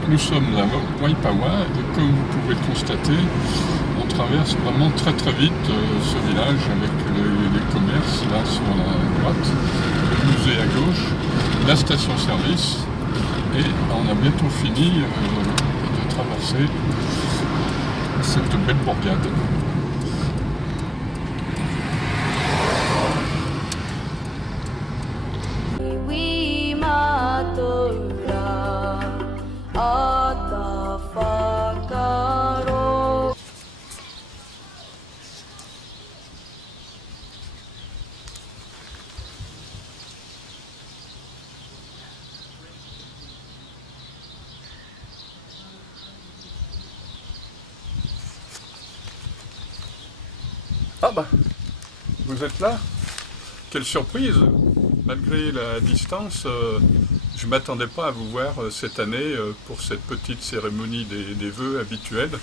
Donc nous sommes à Waipawa et comme vous pouvez le constater, on traverse vraiment très très vite ce village avec les commerces là sur la droite, le musée à gauche, la station-service et on a bientôt fini de traverser cette belle bourgade. Ah bah, vous êtes là? Quelle surprise! Malgré la distance, je ne m'attendais pas à vous voir cette année pour cette petite cérémonie des vœux habituels.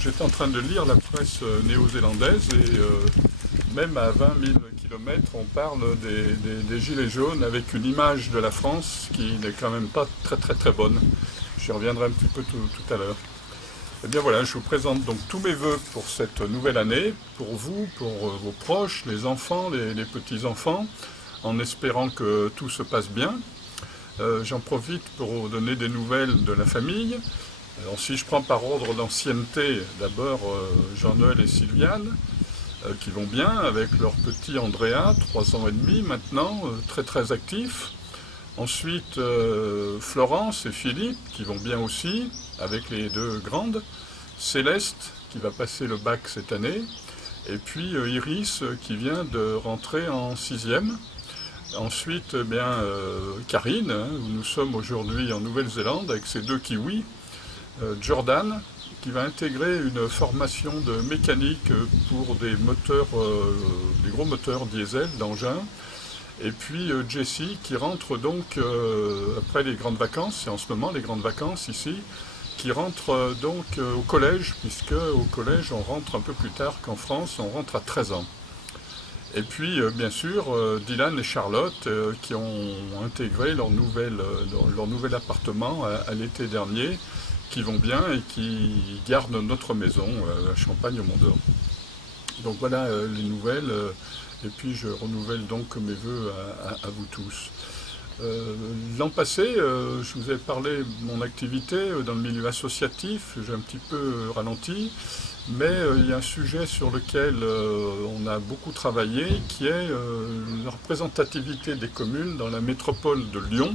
J'étais en train de lire la presse néo-zélandaise et même à 20 000 km, on parle des gilets jaunes avec une image de la France qui n'est quand même pas très bonne. J'y reviendrai un petit peu tout à l'heure. Eh bien voilà, je vous présente donc tous mes vœux pour cette nouvelle année, pour vous, pour vos proches, les enfants, les petits-enfants, en espérant que tout se passe bien. J'en profite pour vous donner des nouvelles de la famille. Alors si je prends par ordre d'ancienneté, d'abord Jean-Noël et Sylviane, qui vont bien avec leur petit Andrea, 3 ans et demi maintenant, très actif. Ensuite, Florence et Philippe, qui vont bien aussi, avec les 2 grandes. Céleste, qui va passer le bac cette année. Et puis Iris, qui vient de rentrer en 6e. Ensuite, Karine, où nous sommes aujourd'hui en Nouvelle-Zélande, avec ses 2 kiwis. Jordan, qui va intégrer une formation de mécanique pour des moteurs, des gros moteurs diesel d'engins. Et puis Jessie qui rentre donc après les grandes vacances, c'est en ce moment les grandes vacances ici, qui rentre donc au collège, puisque au collège on rentre un peu plus tard qu'en France, on rentre à 13 ans. Et puis bien sûr Dylan et Charlotte qui ont intégré leur nouvel appartement à l'été dernier, qui vont bien et qui gardent notre maison à Champagne au Mont d'Or. Donc voilà les nouvelles. Et puis je renouvelle donc mes vœux à vous tous. L'an passé, je vous ai parlé de mon activité dans le milieu associatif, j'ai un petit peu ralenti, mais il y a un sujet sur lequel on a beaucoup travaillé, qui est la représentativité des communes dans la métropole de Lyon.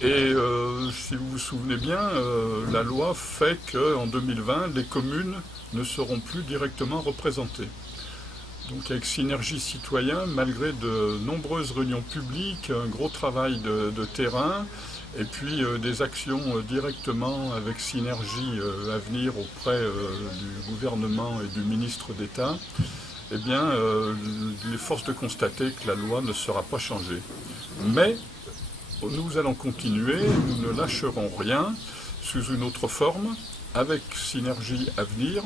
Et si vous vous souvenez bien, la loi fait qu'en 2020, les communes ne seront plus directement représentées. Donc avec Synergie Citoyen, malgré de nombreuses réunions publiques, un gros travail de terrain, et puis des actions directement avec Synergie à venir auprès du gouvernement et du ministre d'État, eh bien, il est force de constater que la loi ne sera pas changée. Mais nous allons continuer, nous ne lâcherons rien sous une autre forme, avec Synergie à venir,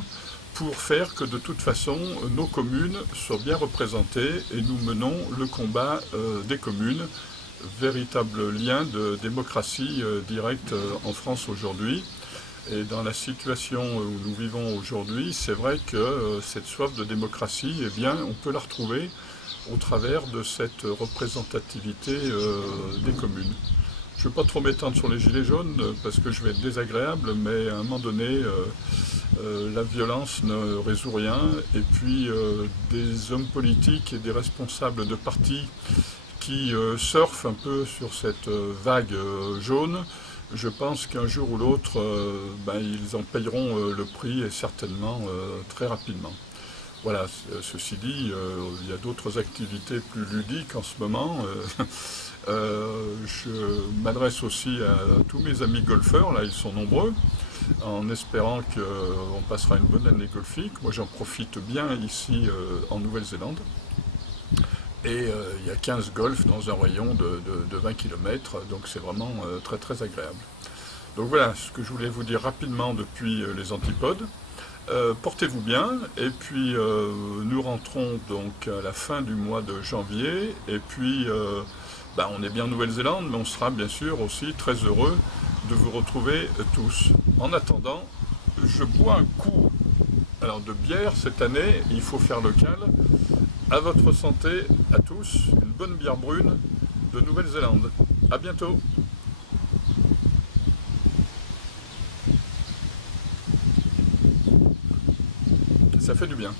pour faire que de toute façon nos communes soient bien représentées et nous menons le combat des communes, véritable lien de démocratie directe en France aujourd'hui. Et dans la situation où nous vivons aujourd'hui, c'est vrai que cette soif de démocratie, eh bien, on peut la retrouver au travers de cette représentativité des communes. Je ne vais pas trop m'étendre sur les gilets jaunes parce que je vais être désagréable, mais à un moment donné, la violence ne résout rien. Et puis des hommes politiques et des responsables de partis qui surfent un peu sur cette vague jaune, je pense qu'un jour ou l'autre, ils en payeront le prix et certainement très rapidement. Voilà, ceci dit, il y a d'autres activités plus ludiques en ce moment. Je m'adresse aussi à tous mes amis golfeurs, là ils sont nombreux, en espérant qu'on passera une bonne année golfique. Moi j'en profite bien ici en Nouvelle-Zélande. Et il y a 15 golfs dans un rayon de 20 km, donc c'est vraiment très agréable. Donc voilà ce que je voulais vous dire rapidement depuis les antipodes. Portez-vous bien, et puis nous rentrons donc à la fin du mois de janvier, et puis on est bien en Nouvelle-Zélande, mais on sera bien sûr aussi très heureux de vous retrouver tous. En attendant, je bois un coup de bière cette année, il faut faire local. À votre santé, à tous, une bonne bière brune de Nouvelle-Zélande. À bientôt. Ça fait du bien.